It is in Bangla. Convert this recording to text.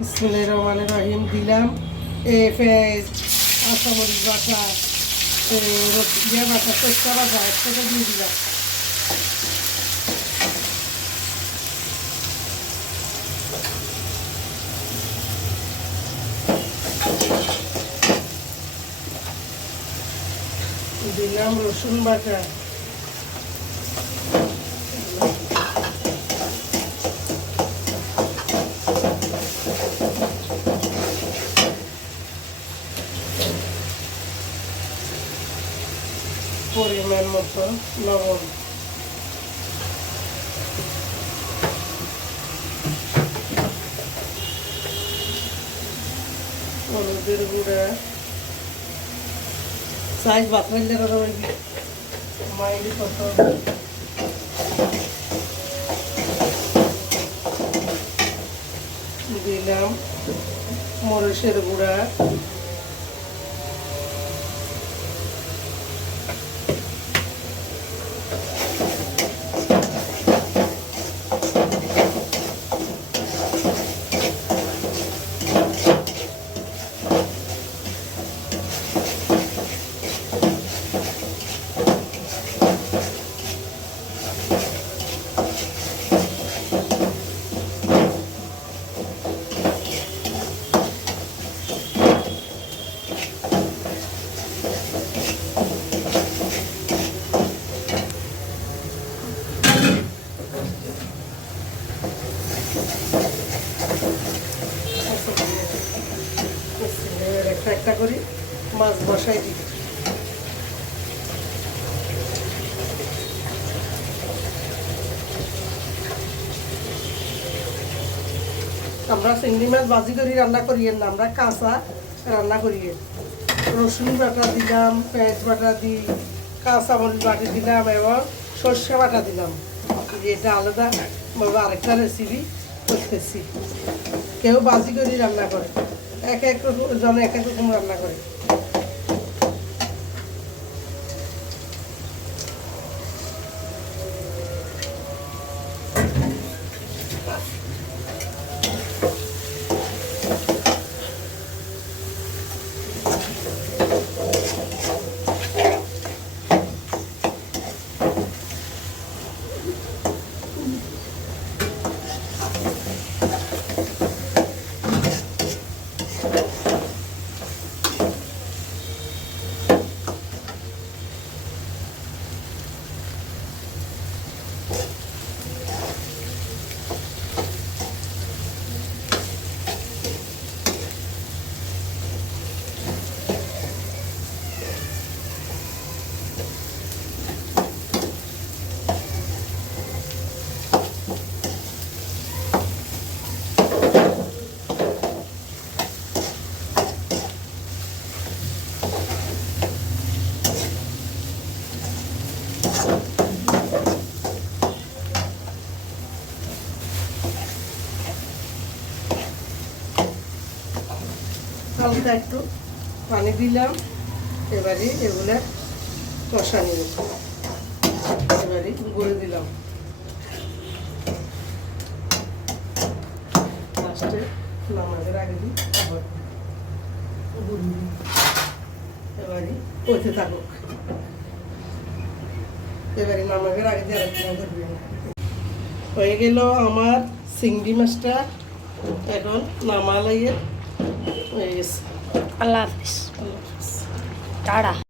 বিসমিল্লাহির রহমানির রহিম দিলাম। এ পেঁয়াজ কাঁচামরিচ বাটা এ, রস- ইয়ে বাটা সস্তা বাটা একসাথে দিয়ে দিলাম। দিলাম রসুন বাটা। পরিমাণ মতো লবণ। হলুদের গুঁড়া। সাইজ বাতমাইলে মাইলি কত? দিলাম মরিচের গুঁড়া এবার একটা একটা করি মাছ বসাই দিই। আমরা চিংড়ি মাছ ভাজি করি, রান্না করি না আমরা কাঁচা রান্না করি। রসুন বাটা দিলাম, পেঁয়াজ বাটা দিই কাঁচা মরিচ বাটি দিলাম এবং সর্ষে বাটা দিলাম। এটা আলাদা আরেকটা রেসিপি করতেছি। কেউ বাজি করে, রান্না করে। এক এক জনে এক এক রকম রান্না করে। হালকা একটু পানি দিলাম। এবারে এগুলা কষা নিয়ে এবারে গড়ে দিলাম। লাস্টে নামাজের আগে দিই আবার গুঁড়ি। এবারে পচে থাকুক। এবারে নামাজের আগে দিয়ে আরেকটা করবি হয়ে গেল আমার চিংড়ি মাছটা। এখন নামালাইয়ে হয়ে গেছে আল্লাহ হাফিজ আল্লাহ হাফিজ। টাটা